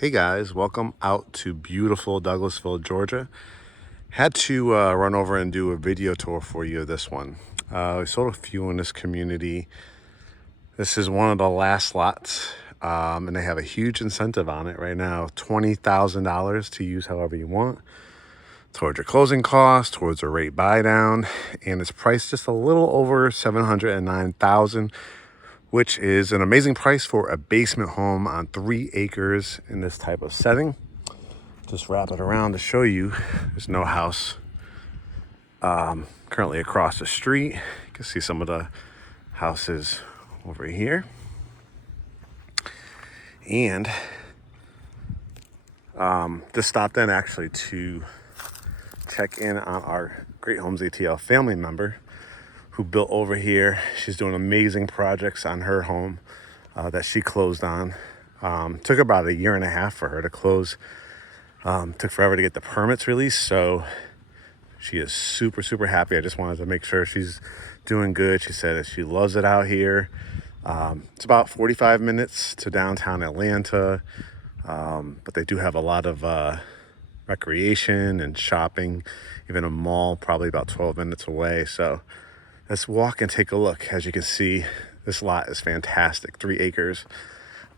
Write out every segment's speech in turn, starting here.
Hey guys, welcome out to beautiful Douglasville, Georgia. Had to run over and do a video tour for you of this one. We sold a few in this community. This is one of the last lots, and they have a huge incentive on it right now, $20,000 to use however you want, towards your closing costs, towards a rate buy down, and it's priced just a little over $709,000, which is an amazing price for a basement home on 3 acres in this type of setting. Just wrap it around to show you there's no house currently across the street. You can see some of the houses over here. And just stopped in actually to check in on our GreatHomesATL family member who built over here. She's doing amazing projects on her home that she closed on. Took about a year and a half for her to close. Took forever to get the permits released, so she is super, super happy. I just wanted to make sure she's doing good. She said that she loves it out here. It's about 45 minutes to downtown Atlanta, but they do have a lot of recreation and shopping, even a mall probably about 12 minutes away. So let's walk and take a look. As you can see, this lot is fantastic, 3 acres.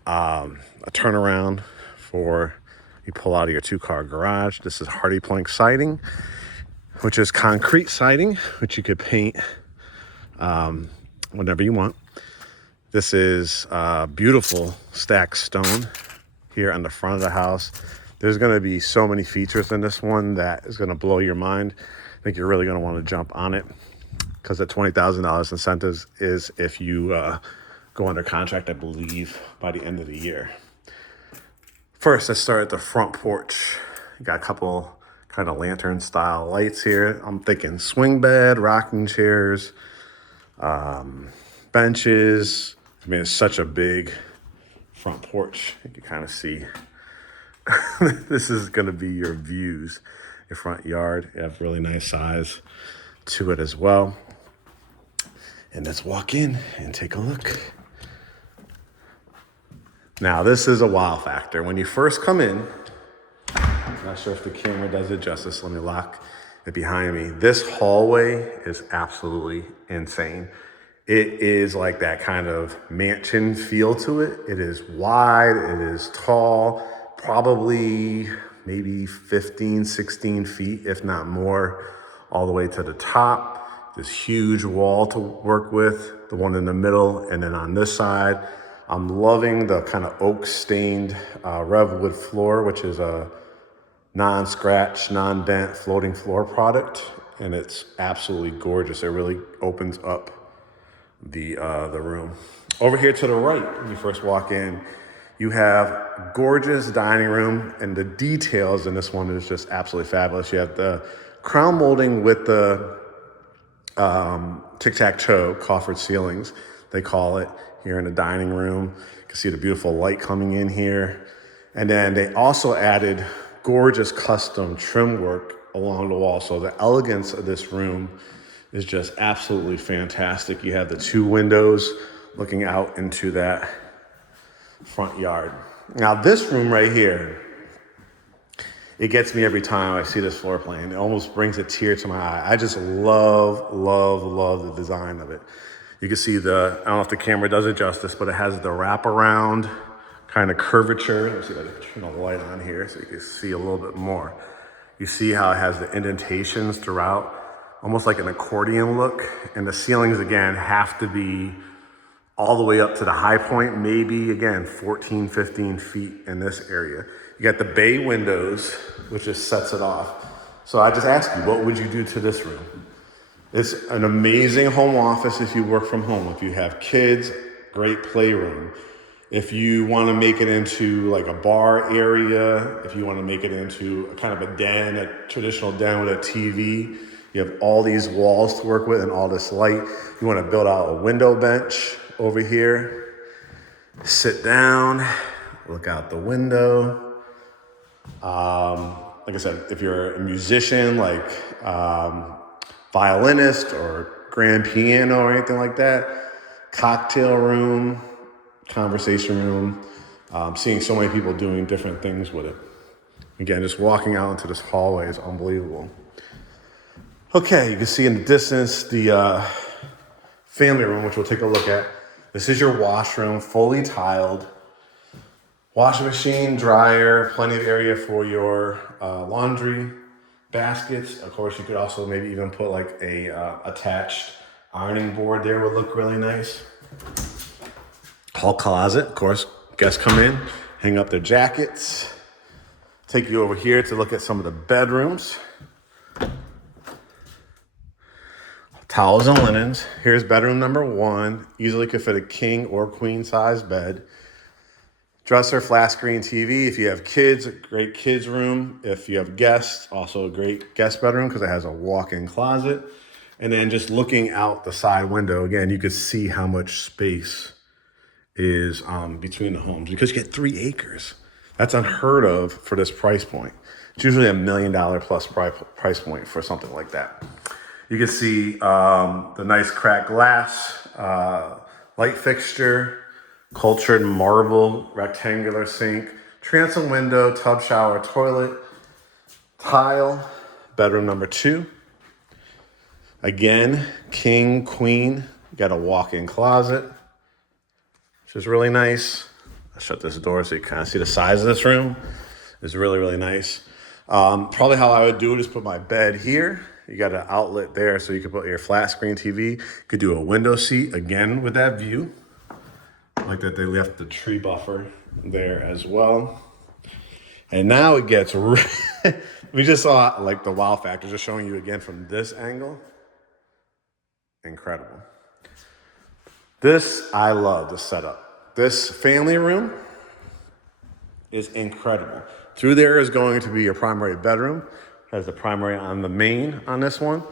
A turnaround for you pull out of your 2-car garage. This is hardy plank siding, which is concrete siding, which you could paint whenever you want. This is beautiful stacked stone here on the front of the house. There's going to be so many features in this one that is going to blow your mind. I think you're really going to want to jump on it, because the $20,000 incentives is if you go under contract, I believe, by the end of the year. First, let's start at the front porch. You got a couple kind of lantern style lights here. I'm thinking swing bed, rocking chairs, benches. I mean, it's such a big front porch. You can kind of see this is going to be your views, your front yard. You have really nice size to it as well. And let's walk in and take a look. Now, this is a wow factor. When you first come in, I'm not sure if the camera does it justice. Let me lock it behind me. This hallway is absolutely insane. It is like that kind of mansion feel to it. It is wide, it is tall, probably maybe 15, 16 feet, if not more, all the way to the top. This huge wall to work with, the one in the middle, and then on this side, I'm loving the kind of oak stained Revwood floor, which is a non-scratch, non-bent floating floor product, and it's absolutely gorgeous. It really opens up the room. Over here to the right, when you first walk in, you have gorgeous dining room, and the details in this one is just absolutely fabulous. You have the crown molding with the tic-tac-toe coffered ceilings, they call it, here in the dining room. You can see the beautiful light coming in here. And then they also added gorgeous custom trim work along the wall. So the elegance of this room is just absolutely fantastic. You have the 2 windows looking out into that front yard. Now this room right here, it gets me every time I see this floor plan. It almost brings a tear to my eye. I just love, love, love the design of it. You can see I don't know if the camera does it justice, but it has the wraparound kind of curvature. Let's see if I can turn the light on here so you can see a little bit more. You see how it has the indentations throughout, almost like an accordion look. And the ceilings, again, have to be all the way up to the high point, maybe, again, 14, 15 feet in this area. You got the bay windows, which just sets it off. So I just ask you, what would you do to this room? It's an amazing home office if you work from home. If you have kids, great playroom. If you want to make it into like a bar area, if you want to make it into a kind of a den, a traditional den with a TV, you have all these walls to work with and all this light. You want to build out a window bench over here, sit down, look out the window. Like I said, if you're a musician, like violinist or grand piano or anything like that, cocktail room, conversation room, Seeing so many people doing different things with it. Again, just walking out into this hallway is unbelievable. Okay, you can see in the distance the family room, which we'll take a look at. This is your washroom, fully tiled. Washing machine, dryer, plenty of area for your laundry baskets. Of course, you could also maybe even put like a attached ironing board there, would look really nice. Hall closet, of course, guests come in, hang up their jackets. Take you over here to look at some of the bedrooms. Towels and linens. Here's bedroom number 1. Easily could fit a king or queen size bed. Dresser, flat screen TV. If you have kids, a great kids room. If you have guests, also a great guest bedroom because it has a walk-in closet. And then just looking out the side window, again, you could see how much space is between the homes because you get 3 acres. That's unheard of for this price point. It's usually $1 million plus price point for something like that. You can see the nice cracked glass, light fixture, cultured marble, rectangular sink, transom window, tub shower, toilet, tile, bedroom number 2. Again, king, queen, got a walk-in closet, which is really nice. I'll shut this door so you kind of see the size of this room. It's really, really nice. Probably how I would do it is put my bed here. You got an outlet there so you can put your flat screen TV. You could do a window seat, again, with that view. Like that they left the tree buffer there as well. And now it gets, we just saw like the wow factor, just showing you again from this angle. Incredible. This, I love the setup. This family room is incredible. Through there is going to be your primary bedroom. Has the primary on the main on this one.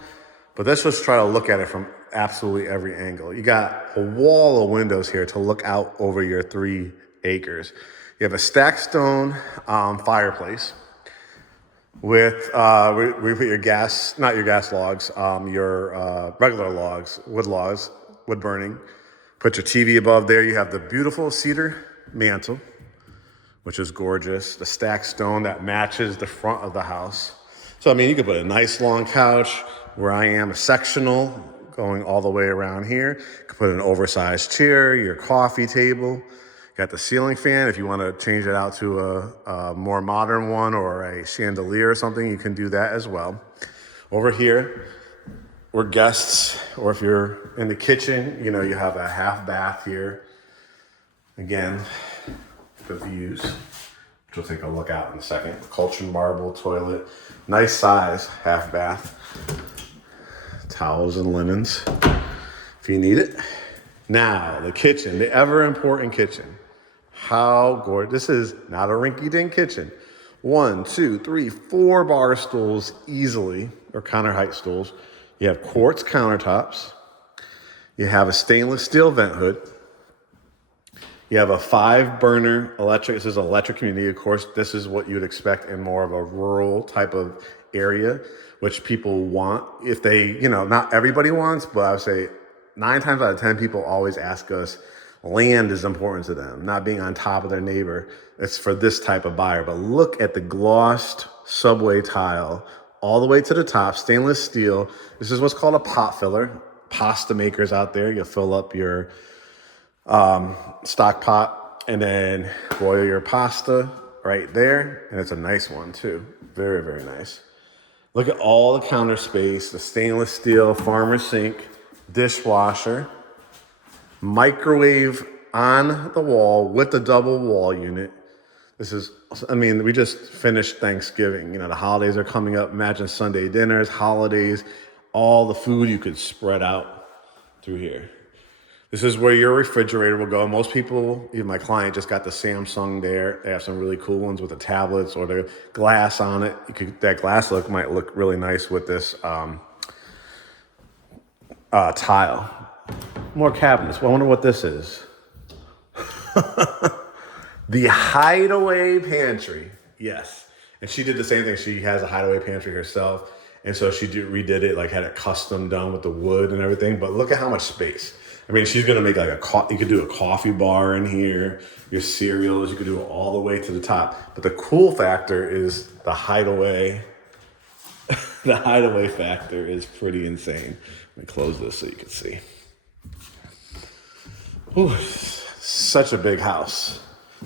But let's just try to look at it from absolutely every angle. You got a wall of windows here to look out over your 3 acres. You have a stacked stone fireplace with we put your gas, not your gas logs, your regular logs, wood burning. Put your TV above there. You have the beautiful cedar mantle, which is gorgeous. The stacked stone that matches the front of the house. So, I mean, you could put a nice long couch. Where I am, a sectional going all the way around here. You could put an oversized chair, your coffee table. Got the ceiling fan. If you want to change it out to a more modern one or a chandelier or something, you can do that as well. Over here, we're guests, or if you're in the kitchen, you know, you have a half bath here. Again, the views, which we'll take a look at in a second. Cultured marble toilet, nice size half bath. Towels and linens if you need it. Now, the kitchen, the ever important kitchen. How gorgeous. This is not a rinky-dink kitchen. 1, 2, 3, 4 bar stools easily, or counter height stools. You have quartz countertops. You have a stainless steel vent hood. You have a 5-burner electric. This is an electric community. Of course, this is what you'd expect in more of a rural type of area, which people want. If they, you know, not everybody wants, but I would say 9 times out of 10 people always ask us, land is important to them, not being on top of their neighbor. It's for this type of buyer. But look at the glossed subway tile all the way to the top, stainless steel. This is what's called a pot filler. Pasta makers out there, you'll fill up your stock pot and then boil your pasta right there. And it's a nice one too. Very, very nice. Look at all the counter space, the stainless steel farmer sink, dishwasher, microwave on the wall with the double wall unit. This is, I mean, we just finished Thanksgiving. You know, the holidays are coming up. Imagine Sunday dinners, holidays, all the food you could spread out through here. This is where your refrigerator will go. Most people, even my client, just got the Samsung there. They have some really cool ones with the tablets or the glass on it. That glass look might look really nice with this tile. More cabinets. Well, I wonder what this is. The hideaway pantry. Yes. And she did the same thing. She has a hideaway pantry herself. And so she redid it, like had it custom done with the wood and everything. But look at how much space. I mean, she's gonna make like you could do a coffee bar in here, your cereals, you could do it all the way to the top. But the cool factor is the hideaway. The hideaway factor is pretty insane. Let me close this so you can see. Ooh, such a big house.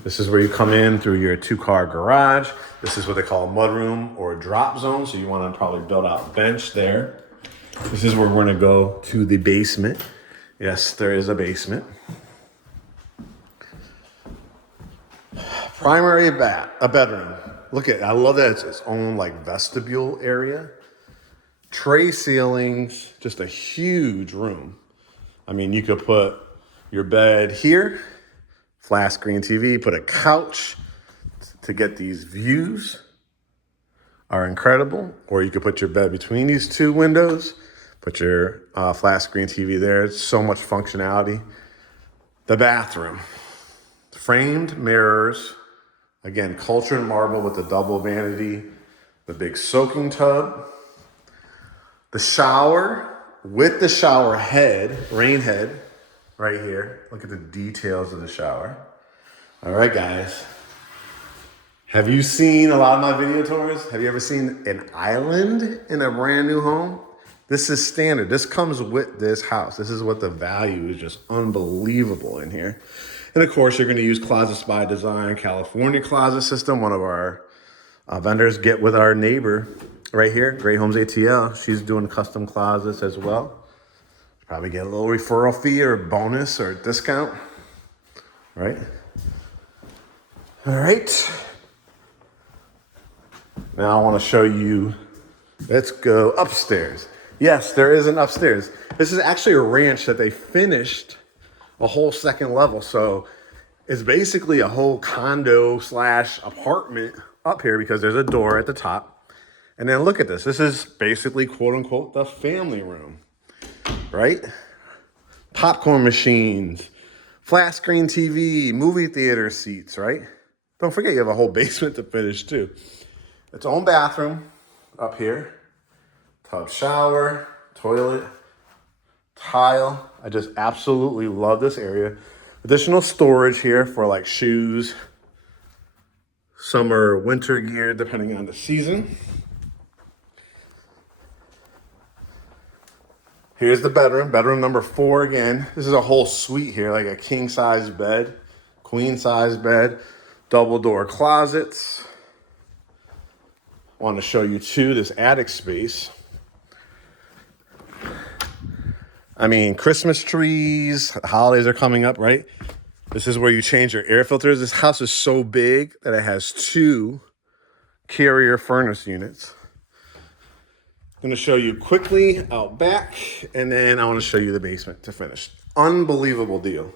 This is where you come in through your 2-car garage. This is what they call a mudroom or a drop zone. So you want to probably build out a bench there. This is where we're going to go to the basement. Yes, there is a basement. Primary a bedroom. Look at, I love that it's its own like vestibule area. Tray ceilings, just a huge room. I mean, you could put your bed here, flat screen TV, put a couch to get these views are incredible. Or you could put your bed between these two windows, put your flat screen TV there. It's so much functionality. The bathroom, framed mirrors, again, cultured marble with the double vanity, the big soaking tub, the shower with the shower head, rain head, right here. Look at the details of the shower. All right, guys. Have you seen a lot of my video tours? Have you ever seen an island in a brand new home? This is standard. This comes with this house. This is what the value is, just unbelievable in here. And of course, you're going to use Closets by Design, California closet system. One of our vendors, get with our neighbor right here, GreatHomesATL. She's doing custom closets as well. Probably get a little referral fee or bonus or discount, right? All right. Now I want to show you, let's go upstairs. Yes, there is an upstairs. This is actually a ranch that they finished a whole second level. So it's basically a whole condo / apartment up here because there's a door at the top. And then look at this. This is basically, quote unquote, the family room, right? Popcorn machines, flat screen TV, movie theater seats, right? Don't forget you have a whole basement to finish too. Its own bathroom up here, tub shower, toilet, tile. I just absolutely love this area. Additional storage here for like shoes, summer, winter gear, depending on the season. Here's the bedroom, bedroom number 4 again. This is a whole suite here, like a king size bed, queen size bed, double door closets. I want to show you too this attic space. I mean, Christmas trees, holidays are coming up, right? This is where you change your air filters. This house is so big that it has 2 carrier furnace units. I'm going to show you quickly out back, and then I want to show you the basement to finish. Unbelievable deal.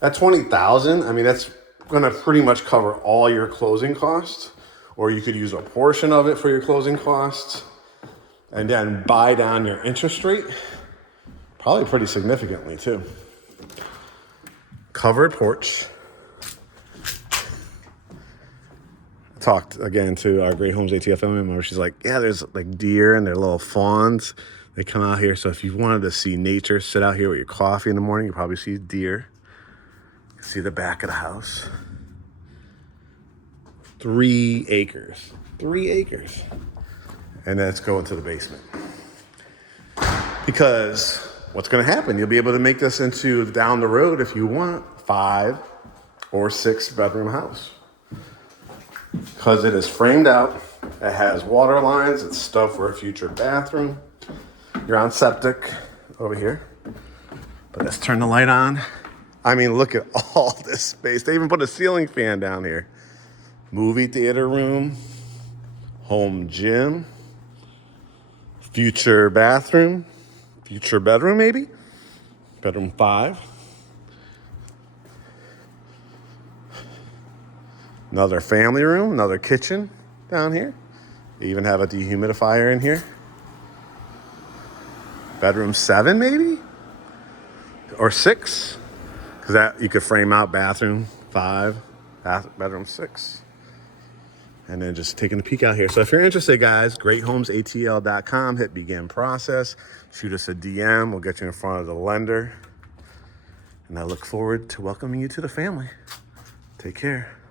At $20,000, I mean, that's going to pretty much cover all your closing costs, or you could use a portion of it for your closing costs and then buy down your interest rate, probably pretty significantly too. Covered porch. Talked again to our GreatHomesATL family member. She's like, yeah, there's like deer and their little fawns. They come out here. So if you wanted to see nature, sit out here with your coffee in the morning, you probably see deer. You can see the back of the house. 3 acres. 3 acres. And then let's go into the basement. Because what's going to happen? You'll be able to make this into, down the road, if you want, 5 or 6 bedroom house. Because it is framed out, it has water lines, it's stuff for a future bathroom. You're on septic over here. But let's turn the light on. I mean, look at all this space. They even put a ceiling fan down here. Movie theater room, home gym, future bathroom, future bedroom maybe, bedroom 5. Another family room, another kitchen down here. They even have a dehumidifier in here. Bedroom 7 maybe, or 6, because that you could frame out bathroom 5, bedroom 6. And then just taking a peek out here. So if you're interested, guys, GreatHomesATL.com, hit begin process. Shoot us a DM. We'll get you in front of the lender. And I look forward to welcoming you to the family. Take care.